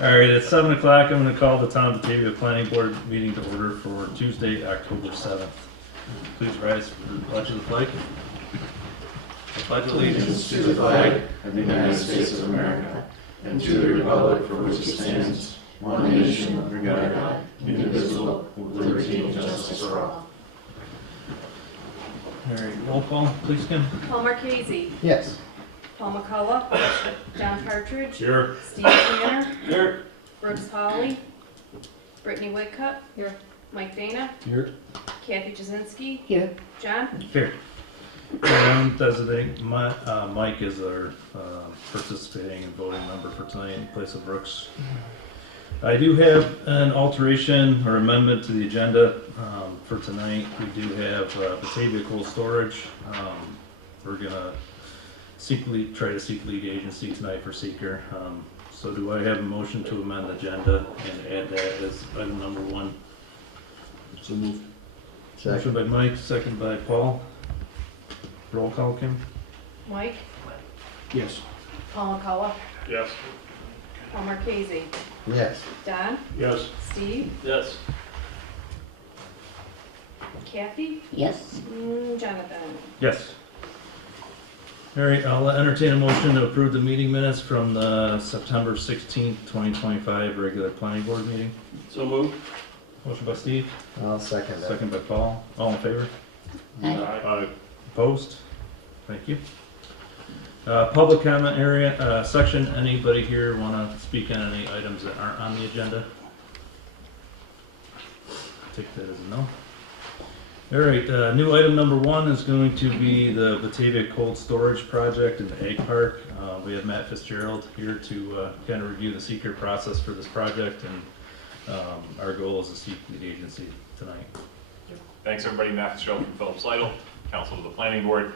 Alright, it's 7 o'clock. I'm going to call the Town of Batavia Planning Board meeting to order for Tuesday, October 7th. Please rise for the pledge of the flag. I pledge allegiance to the flag of the United States of America and to the republic for which it stands, one nation under God, indivisible, with liberty and justice for all. Alright, roll call, please, Kim. Paul Marchese. Yes. Paul McCullough. John Partridge. Here. Steve Tanner. Here. Brooks Hawley. Brittany Whitcup. Here. Mike Dana. Here. Kathy Jasinski. Here. John. Here. Designate Mike as our participating and voting member for tonight in place of Brooks. I do have an alteration or amendment to the agenda for tonight. We do have Batavia Cold Storage. We're gonna try to seek lead agency tonight for SEQR. So do I have a motion to amend the agenda and add that as item number 1? So moved. Motion by Mike, second by Paul. Roll call, Kim? Mike. Yes. Paul McCullough. Yes. Paul Marchese. Yes. Don. Yes. Steve. Yes. Kathy. Yes. Jonathan. Yes. All right, I'll entertain a motion to approve the meeting minutes from the September 16th, 2025 regular planning board meeting. So moved. Motion by Steve, I'll second that. second by Paul. All in favor? Aye. Opposed? Thank you. Public comment area, section, anybody here want to speak on any items that aren't on the agenda? Take that as a no. All right, new item number 1 is going to be the Batavia Cold Storage Project in the Egg Park. We have Matt Fitzgerald here to kind of review the SEQR process for this project, and our goal is to seek lead agency tonight. Thanks everybody, Matthew Geissler from Phillips Lytle, Council to the Planning Board.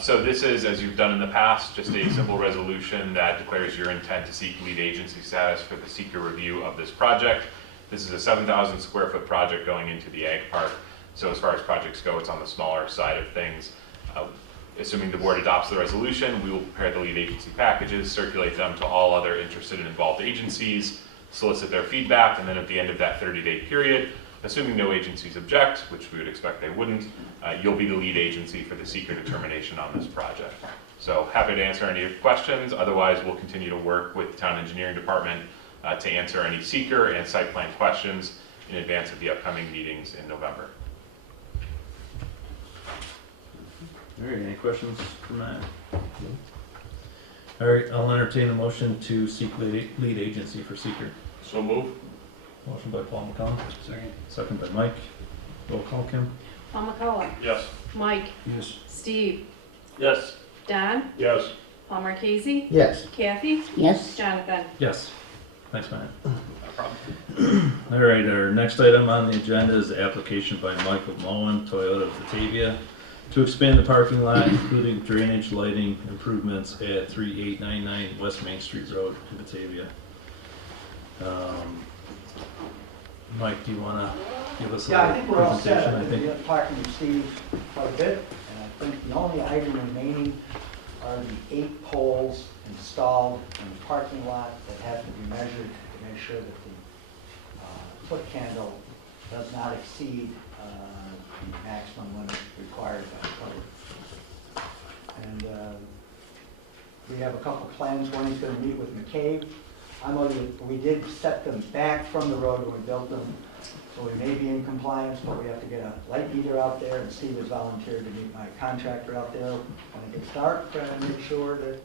So this is, as you've done in the past, just a simple resolution that declares your intent to seek lead agency status for the SEQR review of this project. This is a 7,000 square foot project going into the Ag Park. So as far as projects go, it's on the smaller side of things. Assuming the board adopts the resolution, we will prepare the lead agency packages, circulate them to all other interested and involved agencies, solicit their feedback, and then at the end of that 30-day period, assuming no agencies object, which we would expect they wouldn't, you'll be the lead agency for the SEQR determination on this project. So happy to answer any questions. Otherwise, we'll continue to work with the town engineering department to answer any SEQR and site plan questions in advance of the upcoming meetings in November. All right, any questions for Matt? All right, I'll entertain a motion to seek lead agency for SEQR. So moved. Motion by Paul McCollum, Second. second by Mike. Roll call, Kim? Paul McCullough. Yes. Mike. Yes. Steve. Yes. Don. Yes. Paul Marchese. Yes. Kathy. Yes. Jonathan. Yes. Thanks, Matt. No problem. All right, our next item on the agenda is the application by Michael Mohun, Toyota of Batavia, to expand the parking lot, including drainage, lighting improvements at 3899 West Main Street Road in Batavia. Mike, do you want to give us Yeah, I a think we're all set. presentation? I I've think. been talking to Steve quite a bit, and I think the only item remaining are the 8 poles installed in the parking lot that have to be measured to make sure that the foot candle does not exceed the maximum limit required by code. And we have a couple plans. One is going to meet with McCabe. We did set them back from the road when we built them, so we may be in compliance, but we have to get a light meter out there, and Steve has volunteered to meet my contractor out there when it gets dark, trying to make sure that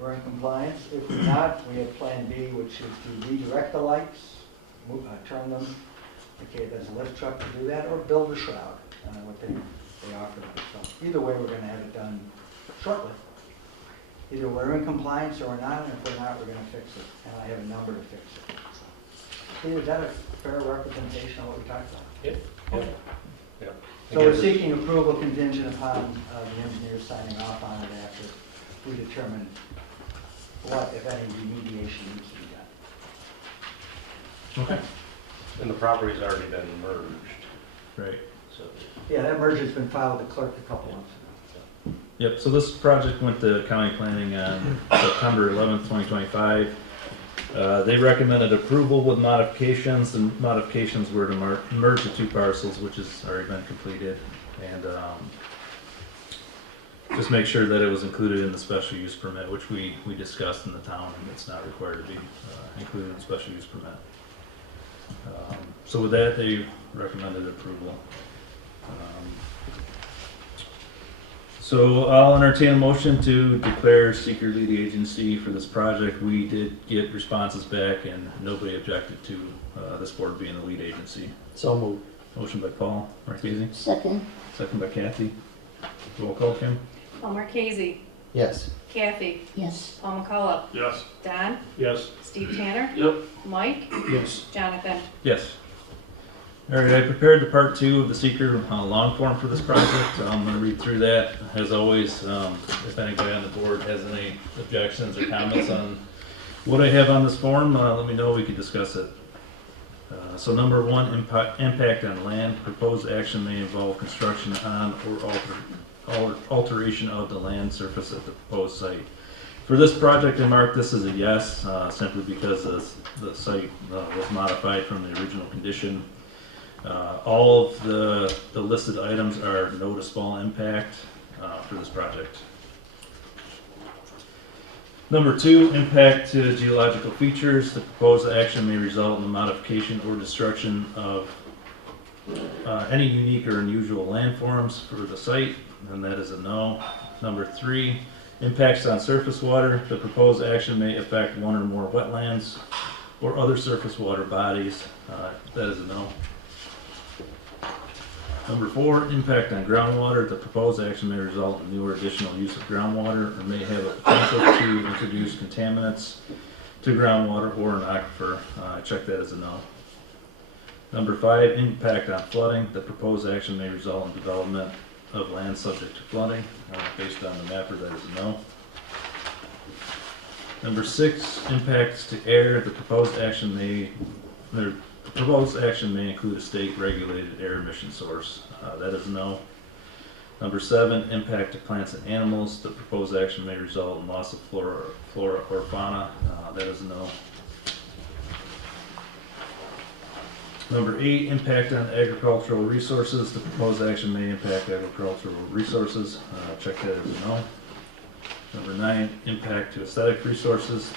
we're in compliance. If we're not, we have Plan B, which is to redirect the lights, turn them. McCabe has a lift truck to do that, or build a shroud, what they offer us. So either way, we're going to have it done shortly. Either we're in compliance or we're not, and if we're not, we're going to fix it. And I have a number to fix it. Steve, is that a fair representation of what we talked about? Yep. Okay. Yeah. So we're seeking approval contingent upon the engineers signing off on it after we determine what, if any, remediation needs to be done. Okay. And the property's already been merged, Right. so. Yeah, that merger's been filed with the clerk a couple months ago. Yep, so this project went to county planning on September 11th, 2025. They recommended approval with modifications, and modifications were to merge the two parcels, which has already been completed, and just make sure that it was included in the special use permit, which we discussed in the town, and it's not required to be included in the special use permit. So with that, they recommended approval. So I'll entertain a motion to declare SEQR lead agency for this project. We did get responses back and nobody objected to this board being the lead agency. So moved. Motion by Paul Marchese, Second. second by Kathy. Roll call, Kim? Paul Marchese, Yes. Kathy, Yes. Paul McCullough, Yes. Don, Yes. Steve Tanner, Yep. Mike, Yes. Jonathan. Yes. All right, I prepared the part 2 of the SEQR long form for this project. I'm going to read through that. As always, if anybody on the board has any objections or comments on what I have on this form, let me know, we can discuss it. So number 1, impact on land. Proposed action may involve construction on or alteration of the land surface at the proposed site. For this project, I marked this as a yes, simply because the site was modified from the original condition. All of the listed items are no to small impact for this project. Number 2, impact to geological features. The proposed action may result in the modification or destruction of any unique or unusual landforms for the site, and that is a no. Number 3, impacts on surface water. The proposed action may affect one or more wetlands or other surface water bodies. That is a no. Number 4, impact on groundwater. The proposed action may result in new or additional use of groundwater or may have a potential to introduce contaminants to groundwater or an aquifer. I check that as a no. Number 5, impact on flooding. The proposed action may result in development of land subject to flooding. Based on the mapper, that is a no. Number 6, impacts to air. The proposed action may include a state-regulated air emission source. That is a no. Number 7, impact to plants and animals. The proposed action may result in loss of flora or fauna. That is a no. Number 8, impact on agricultural resources. The proposed action may impact agricultural resources. Check that as a no. Number 9, impact to aesthetic resources.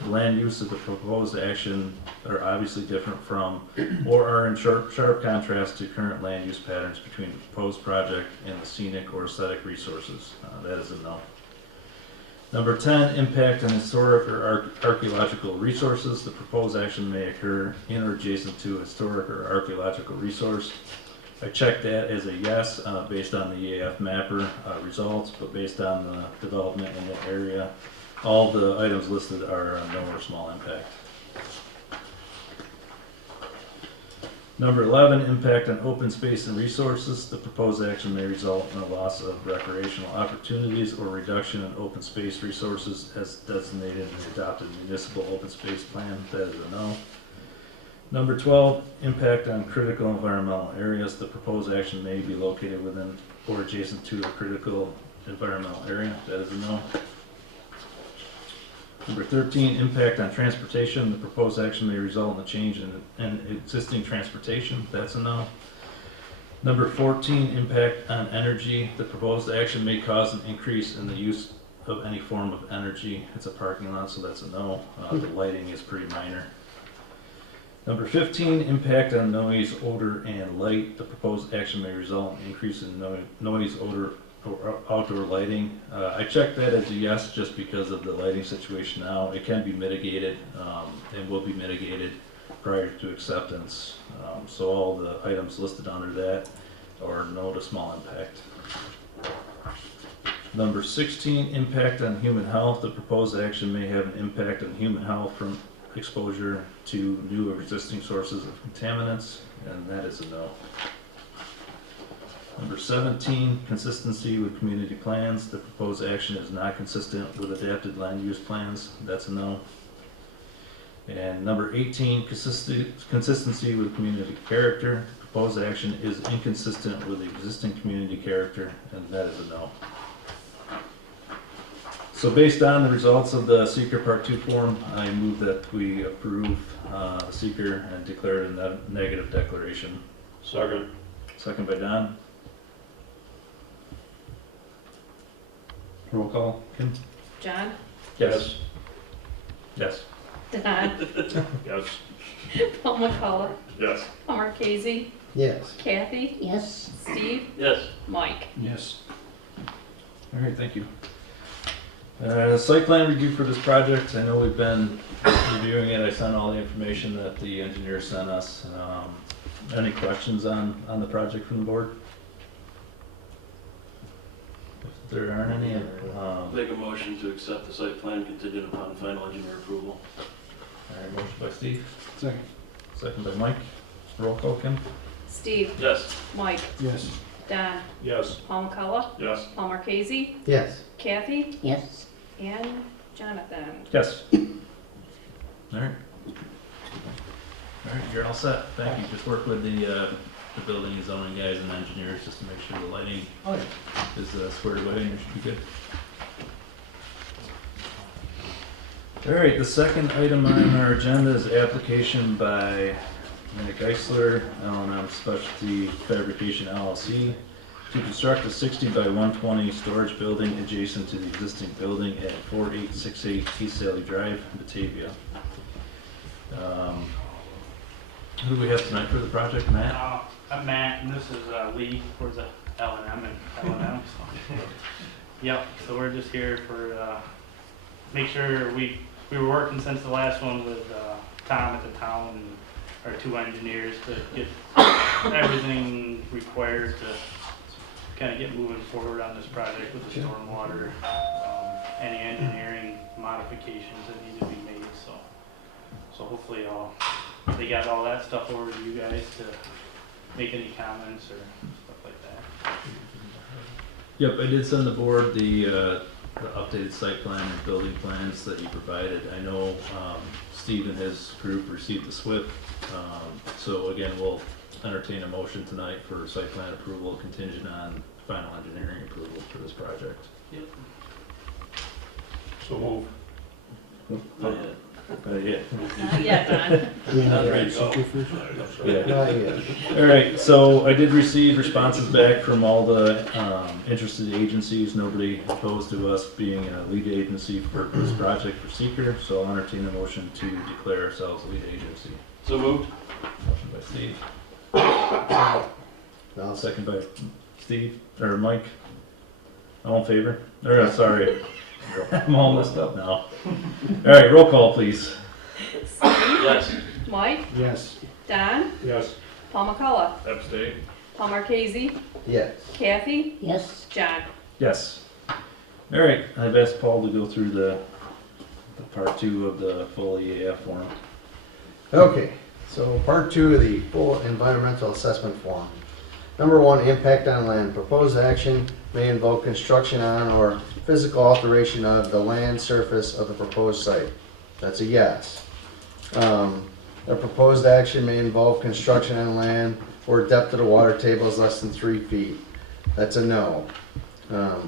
The land use of the proposed action are obviously different from or are in sharp contrast to current land use patterns between the proposed project and the scenic or aesthetic resources. That is a no. Number 10, impact on historic or archaeological resources. The proposed action may occur in or adjacent to a historic or archaeological resource. I checked that as a yes based on the EAF mapper results, but based on the development in the area, all the items listed are no or small impact. Number 11, impact on open space and resources. The proposed action may result in a loss of recreational opportunities or reduction in open space resources as designated in the adopted municipal open space plan. That is a no. Number 12, impact on critical environmental areas. The proposed action may be located within or adjacent to a critical environmental area. That is a no. Number 13, impact on transportation. The proposed action may result in a change in existing transportation. That's a no. Number 14, impact on energy. The proposed action may cause an increase in the use of any form of energy. It's a parking lot, so that's a no. The lighting is pretty minor. Number 15, impact on noise, odor, and light. The proposed action may result in an increase in noise, odor, or outdoor lighting. I checked that as a yes just because of the lighting situation now. It can be mitigated and will be mitigated prior to acceptance. So all the items listed under that are no to small impact. Number 16, impact on human health. The proposed action may have an impact on human health from exposure to new or existing sources of contaminants, and that is a no. Number 17, consistency with community plans. The proposed action is not consistent with adapted land use plans. That's a no. And number 18, consistency with community character. Proposed action is inconsistent with the existing community character, and that is a no. So based on the results of the seeker Part 2 form, I move that we approve the seeker and declare it a negative declaration. Second. Second by Don. Roll call, Kim? John, Yes. Yes. Don, Yes. Paul McCullough, Yes. Paul Marquesi, Yes. Kathy, Yes. Steve, Yes. Mike. Yes. All right, thank you. Site plan review for this project, I know we've been reviewing it, I sent all the information that the engineer sent us. Any questions on the project from the board? If there aren't any, Make a motion to accept the site plan contingent upon final engineer approval. all right, motion by Steve, Second. second by Mike. Roll call, Kim? Steve, Yes. Mike, Yes. Don, Yes. Paul McCullough, Yes. Paul Marquesi, Yes. Kathy, Yes. and Jonathan. Yes. All right. All right, you're all set. Thank you. Just work with the building and zoning guys and engineers just to make sure the lighting Oh, yeah. is squared away and it should be good. All right, the second item on our agenda is application by Matthew Geissler, L&M Specialty Fabrication LLC, to construct a 60 by 120 storage building adjacent to the existing building at 4868 East Saile Drive, Batavia. Who do we have tonight for the project, Matt? I'm Matt, and this is Lee, for the L&M and L&M. Yep, so we're just here for, make sure we were working since the last one with Tom at the town and our two engineers to get everything required to kind of get moving forward on this project with the stormwater, any engineering modifications that need to be made, so hopefully they got all that stuff over to you guys to make any comments or stuff like that. Yep, I did send the board the updated site plan and building plans that you provided. I know Steve and his group received the SWIP, so again, we'll entertain a motion tonight for site plan approval contingent on final engineering approval for this project. Yep. So move. Yeah. Not yet, Don. Not ready to go. Yeah. All right, so I did receive responses back from all the interested agencies. Nobody opposed to us being a lead agency for this project for seeker, so I'll entertain a motion to declare ourselves lead agency. So moved. Motion by Steve. Second by Steve, or Mike. All in favor? Or, sorry, I'm all messed up now. All right, roll call, please. Steve, Yes. Mike, Yes. Don, Yes. Paul McCullough, Abstain. Paul Marquesi, Yes. Kathy, Yes. John. Yes. All right, I've asked Paul to go through the part 2 of the full EAF form. Okay, so part 2 of the full environmental assessment form. Number 1, impact on land. Proposed action may involve construction on or physical alteration of the land surface of the proposed site. That's a yes. The proposed action may involve construction on land where depth of the water table is less than 3 feet. That's a no,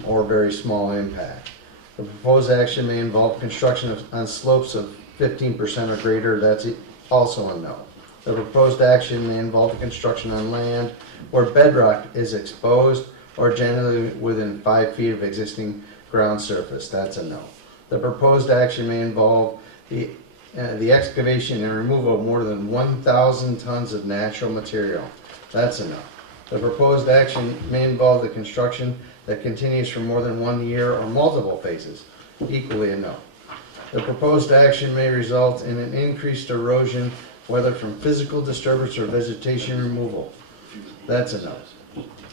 or very small impact. The proposed action may involve construction on slopes of 15% or greater. That's also a no. The proposed action may involve the construction on land where bedrock is exposed or generally within 5 feet of existing ground surface. That's a no. The proposed action may involve the excavation and removal of more than 1,000 tons of natural material. That's a no. The proposed action may involve the construction that continues for more than 1 year or multiple phases. Equally a no. The proposed action may result in an increased erosion, whether from physical disturbance or vegetation removal. That's a no.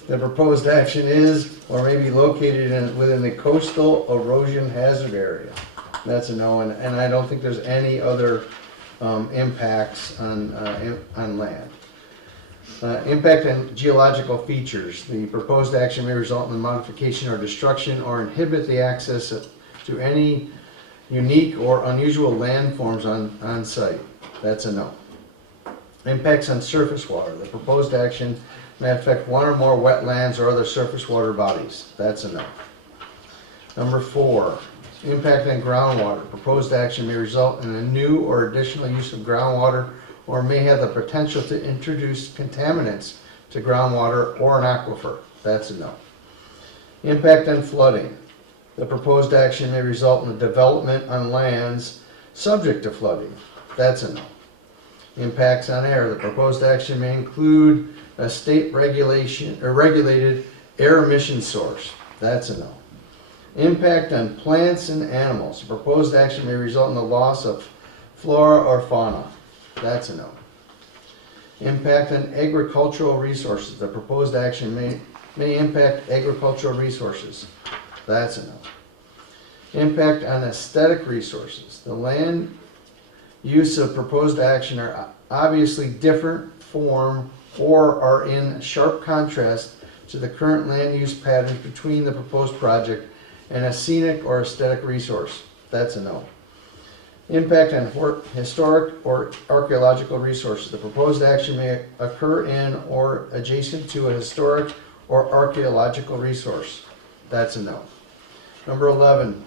The proposed action is or may be located within the coastal erosion hazard area. That's a no, and I don't think there's any other impacts on land. Impact on geological features. The proposed action may result in the modification or destruction or inhibit the access to any unique or unusual landforms on site. That's a no. Impacts on surface water. The proposed action may affect one or more wetlands or other surface water bodies. That's a no. Number 4, Impact on groundwater. Proposed action may result in a new or additional use of groundwater or may have the potential to introduce contaminants to groundwater or an aquifer. That's a no. Impact on flooding. The proposed action may result in the development on lands subject to flooding. That's a no. Impacts on air. The proposed action may include a state regulation or regulated air emission source. That's a no. Impact on plants and animals. The proposed action may result in the loss of flora or fauna. That's a no. Impact on agricultural resources. The proposed action may impact agricultural resources. That's a no. Impact on aesthetic resources. The land use of proposed action are obviously different form or are in sharp contrast to the current land use patterns between the proposed project and a scenic or aesthetic resource. That's a no. Impact on historic or archaeological resources. The proposed action may occur in or adjacent to a historic or archaeological resource. That's a no. Number 11,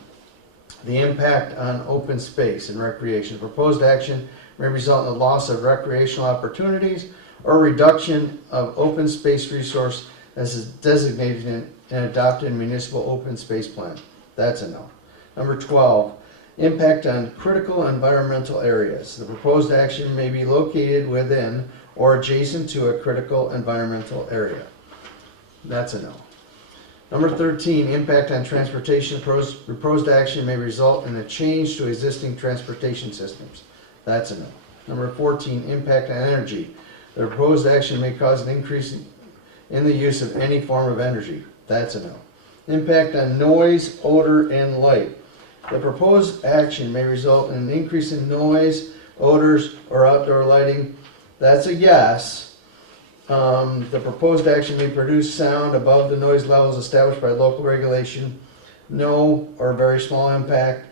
the impact on open space and recreation. The proposed action may result in the loss of recreational opportunities or reduction of open space resource as is designated in an adopted municipal open space plan. That's a no. Number 12, impact on critical environmental areas. The proposed action may be located within or adjacent to a critical environmental area. That's a no. Number 13, impact on transportation. Proposed action may result in a change to existing transportation systems. That's a no. Number 14, impact on energy. The proposed action may cause an increase in the use of any form of energy. That's a no. Impact on noise, odor, and light. The proposed action may result in an increase in noise, odors, or outdoor lighting. That's a yes. The proposed action may produce sound above the noise levels established by local regulation. No or very small impact.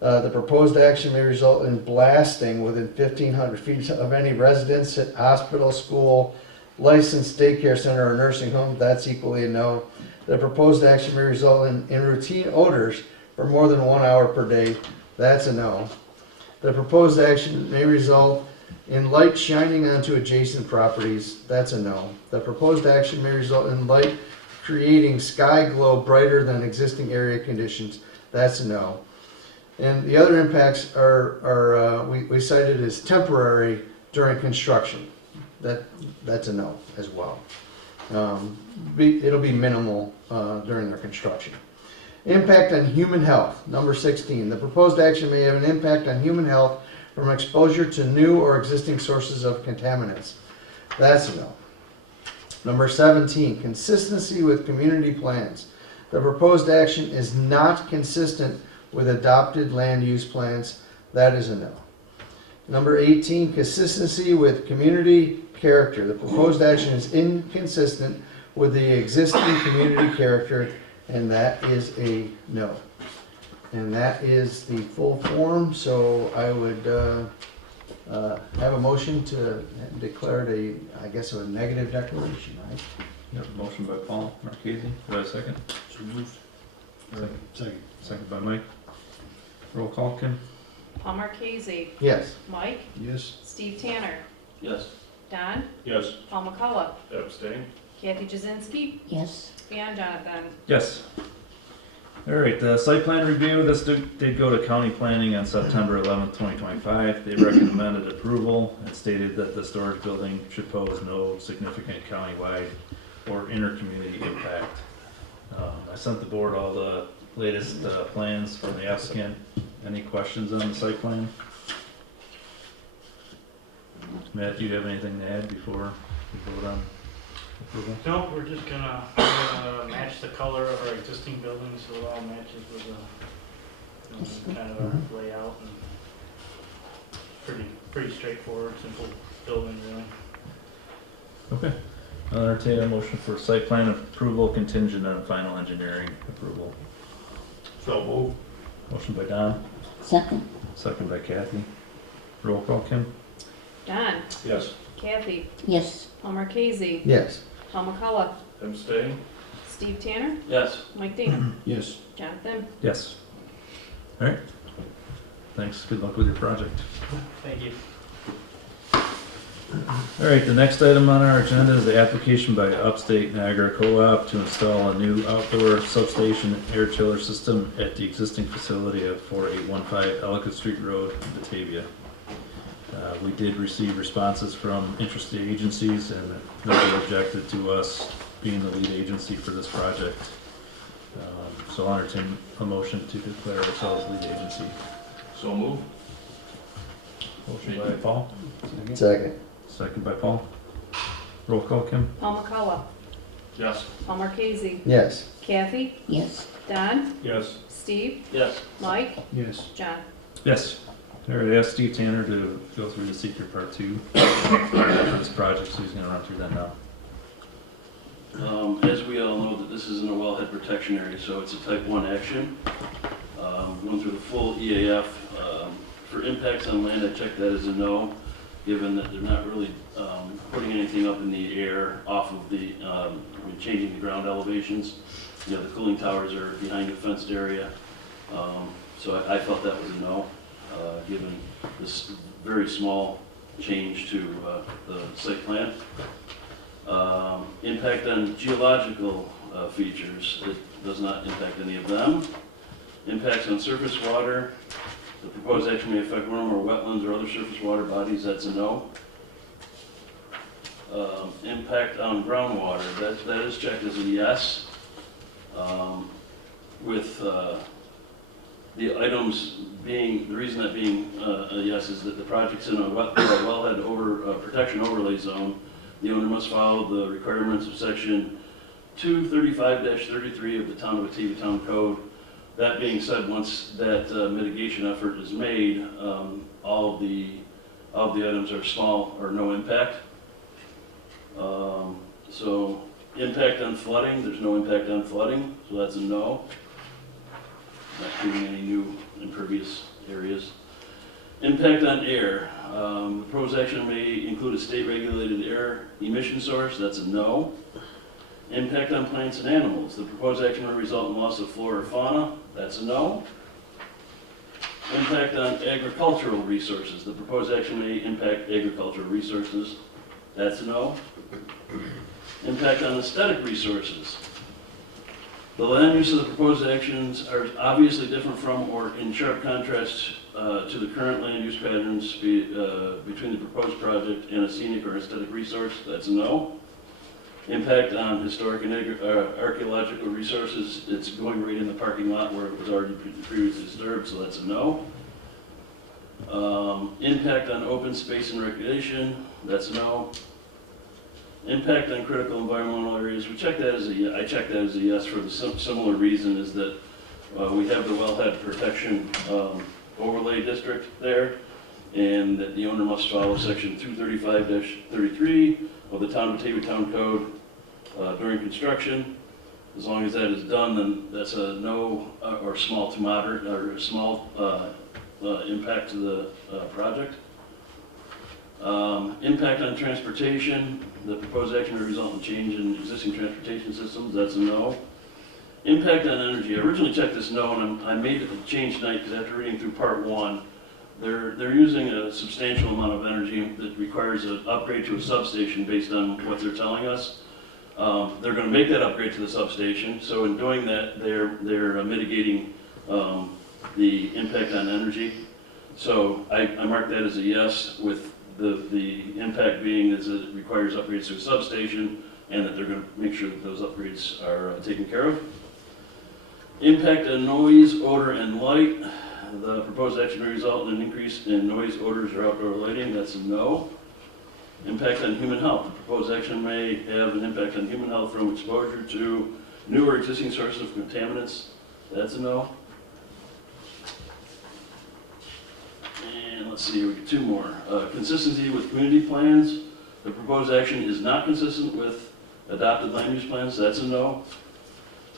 The proposed action may result in blasting within 1,500 feet of any residence, hospital, school, licensed daycare center, or nursing home. That's equally a no. The proposed action may result in routine odors for more than 1 hour per day. That's a no. The proposed action may result in light shining onto adjacent properties. That's a no. The proposed action may result in light creating sky glow brighter than existing area conditions. That's a no. And the other impacts we cited as temporary during construction. That's a no as well. It'll be minimal during their construction. Impact on human health. Number 16, the proposed action may have an impact on human health from exposure to new or existing sources of contaminants. That's a no. Number 17, consistency with community plans. The proposed action is not consistent with adopted land use plans. That is a no. Number 18, consistency with community character. The proposed action is inconsistent with the existing community character, and that is a no. And that is the full form, so I would have a motion to declare it I guess a negative declaration, right? Yep, motion by Paul Marchese. Do I have a second? So moved. Second. Second by Mike. Roll call, Kim? Paul Marchese, Yes. Mike, Yes. Steve Tanner, Yes. Don, Yes. Paul McCullough, Abstain. Kathy Jazinski, yes, and Jonathan. Yes. All right, the site plan review, this did go to county planning on September 11th, 2025. They recommended approval and stated that the storage building should pose no significant countywide or inter-community impact. I sent the board all the latest plans from the applicant. Any questions on the site plan? Matt, do you have anything to add before we vote on approval? No, we're just gonna match the color of our existing building so it all matches with the kind of a layout and pretty straightforward, simple building really. Okay. I'll entertain a motion for site plan approval contingent on final engineering approval. So moved. Motion by Don, second, second by Kathy. Roll call, Kim? Don, Yes. Kathy, yes, Paul Marchese, Yes. Paul McCullough, Abstain. Steve Tanner, Yes. Mike Dana, Yes. Jonathan. Yes. All right. Thanks. Good luck with your project. Thank you. All right, the next item on our agenda is the application by Upstate Niagara Co-op to install a new outdoor substation air chiller system at the existing facility at 4815 Ellicott Street Road, Batavia. We did receive responses from interested agencies, and nobody objected to us being the lead agency for this project. So I'll entertain a motion to declare ourselves lead agency. So move. Motion by Paul, Second. second by Paul. Roll call, Kim? Paul McCullough, Yes. Paul Marquesi, Yes. Kathy, Yes. Don, Yes. Steve, Yes. Mike, Yes. John. Yes. All right, I asked Steve Tanner to go through the SEQR part 2 for this project, so he's gonna run through that now. As we all know, that this isn't a wellhead protection area, so it's a type 1 action. Went through the full EAF. For impacts on land, I checked that as a no, given that they're not really putting anything up in the air off of the, changing the ground elevations. You know, the cooling towers are behind a fenced area. So I felt that was a no, given this very small change to the site plan. Impact on geological features, it does not impact any of them. Impacts on surface water, the proposed action may affect one or more wetlands or other surface water bodies, that's a no. Impact on groundwater, that is checked as a yes. With the items being, the reason that being a yes is that the project's in a wellhead protection overlay zone. The owner must follow the requirements of section 235-33 of the Town of Batavia Town Code. That being said, once that mitigation effort is made, all of the items are small or no impact. So impact on flooding, there's no impact on flooding, so that's a no. Not creating any new impervious areas. Impact on air. The proposed action may include a state-regulated air emission source, that's a no. Impact on plants and animals. The proposed action may result in loss of flora or fauna, that's a no. Impact on agricultural resources. The proposed action may impact agricultural resources, that's a no. Impact on aesthetic resources. The land use of the proposed actions are obviously different from or in sharp contrast to the current land use patterns between the proposed project and a scenic or aesthetic resource, that's a no. Impact on historic and archaeological resources, it's going right in the parking lot where it was already previously disturbed, so that's a no. Impact on open space and recreation, that's a no. Impact on critical environmental areas, I checked that as a yes for the similar reason is that we have the wellhead protection overlay district there, and that the owner must follow section 235-33 of the Town of Batavia Town Code during construction. As long as that is done, then that's a no or small to moderate or a small impact to the project. Impact on transportation, the proposed action may result in change in existing transportation systems, that's a no. Impact on energy, I originally checked this no, and I made it a change tonight because after reading through part 1, they're using a substantial amount of energy that requires an upgrade to a substation based on what they're telling us. They're going to make that upgrade to the substation, so in doing that, they're mitigating the impact on energy. So I marked that as a yes, with the impact being is that it requires upgrades to a substation, and that they're going to make sure that those upgrades are taken care of. Impact on noise, odor, and light. The proposed action may result in an increase in noise, odors, or outdoor lighting. That's a no. Impact on human health. The proposed action may have an impact on human health from exposure to new or existing sources of contaminants. That's a no. And let's see, we get 2 more. Consistency with community plans. The proposed action is not consistent with adopted land use plans. That's a no.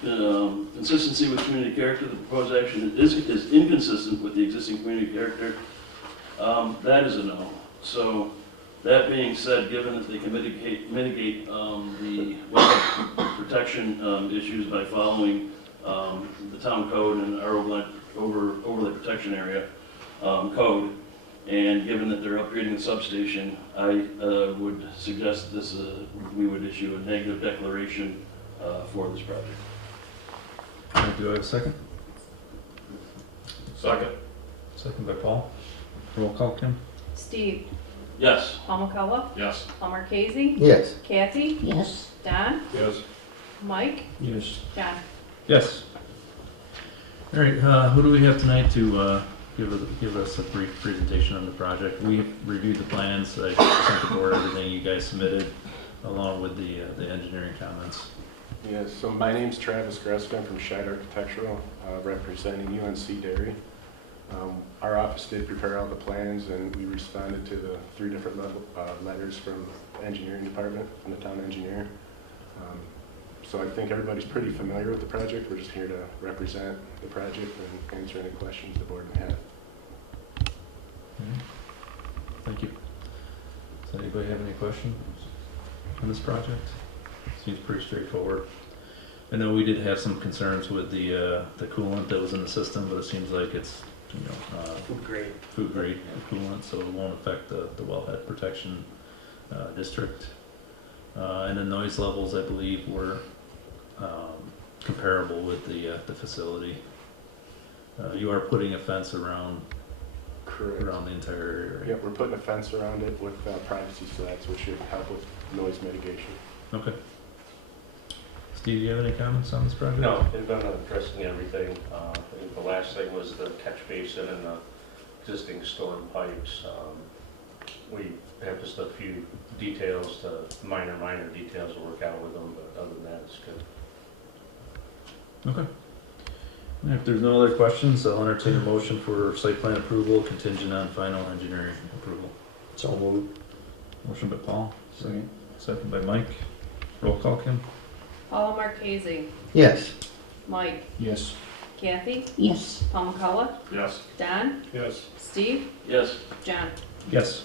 Consistency with community character. The proposed action is inconsistent with the existing community character. That is a no. So that being said, given that they can mitigate the wetland protection issues by following the town code and our overlay protection area code. And given that they're upgrading the substation, I would suggest this, we would issue a negative declaration for this project. Do I have a second? Second. Second by Paul. Roll call, Kim? Steve, Yes. Paul McCullough, Yes. Paul Marquesi, Yes. Kathy, Yes. Don, Yes. Mike, Yes. John. Yes. All right, who do we have tonight to give us a brief presentation on the project? We reviewed the plans, I sent the board everything you guys submitted, along with the engineering comments. Yeah, so my name's Travis Greska. I'm from Scheid Architectural, representing UNC Dairy. Our office did prepare all the plans, and we responded to the 3 different letters from the engineering department, from the town engineer. So I think everybody's pretty familiar with the project. We're just here to represent the project and answer any questions the board may have. Thank you. Does anybody have any questions on this project? Seems pretty straightforward. I know we did have some concerns with the coolant that was in the system, but it seems like it's, you know, food grade coolant, so it won't affect the wellhead protection district. And the noise levels, I believe, were comparable with the facility. You are putting a fence around the entire area, right? Yeah, we're putting a fence around it with privacy slats, which should help with noise mitigation. Okay. Steve, do you have any comments on this project? No, they've been addressing everything. I think the last thing was the catch basin and the existing storm pipes. We have just a few details, minor details to work out with them, but other than that, it's good. Okay. If there's no other questions, I'll entertain a motion for site plan approval contingent on final engineering approval. So moved. Motion by Paul, second by Mike. Roll call, Kim? Paul Marquesi, Yes. Mike, Yes. Kathy, Yes. Paul McCullough, Yes. Don, Yes. Steve, Yes. John. Yes.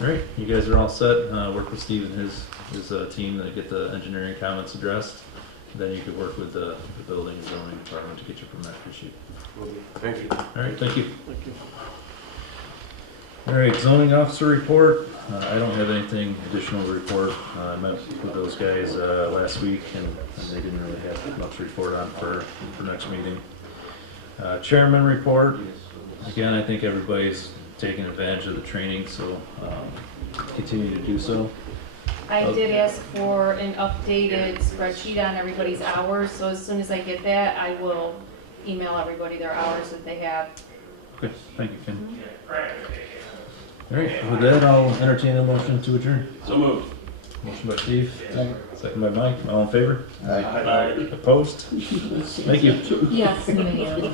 All right, you guys are all set. Work with Steve and his team to get the engineering comments addressed. Then you could work with the building and zoning department to get your permit issued. Thank you. All right, thank you. All right, zoning officer report. I don't have anything additional to report. I met with those guys last week, and they didn't really have much to report on for next meeting. Chairman report. Again, I think everybody's taking advantage of the training, so continue to do so. I did ask for an updated spreadsheet on everybody's hours, so as soon as I get that, I will email everybody their hours that they have. Okay, thank you, Kim. All right, with that, I'll entertain a motion to adjourn. So moved. Motion by Steve, second by Mike. All in favor? Aye. Opposed? Thank you. Yes, ma'am.